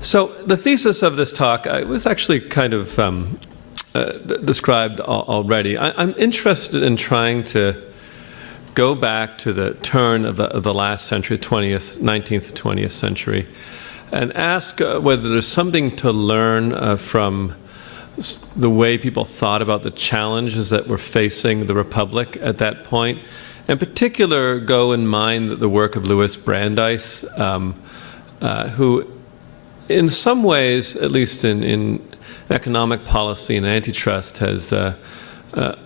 So the thesis of this talk was actually kind of described already. I'm interested in trying to go back to the turn of the last century, 19th to 20th century, and ask whether there's something to learn from the way people thought about the challenges that were facing the Republic at that point. In particular, go in mind the work of Louis Brandeis, who in some ways, at least in economic policy and antitrust, has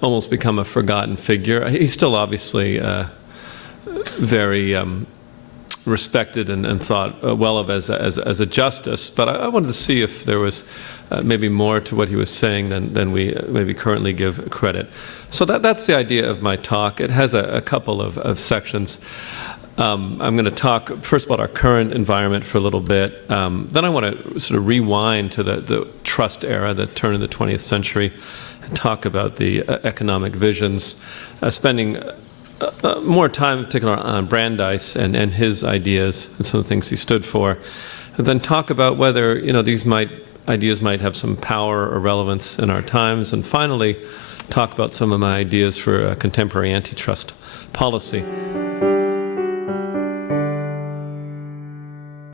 almost become a forgotten figure. He's still obviously very respected and thought well of as a justice, but I wanted to see if there was maybe more to what he was saying than we maybe currently give credit. So that's the idea of my talk. It has a couple of sections. I'm going to talk first about our current environment for a little bit. Then I want to sort of rewind to the trust era, the turn of the 20th century, and talk about the economic visions, spending more time in particular on Brandeis and his ideas and some of the things he stood for, and then talk about whether these ideas might have some power or relevance in our times, and finally talk about some of my ideas for contemporary antitrust policy.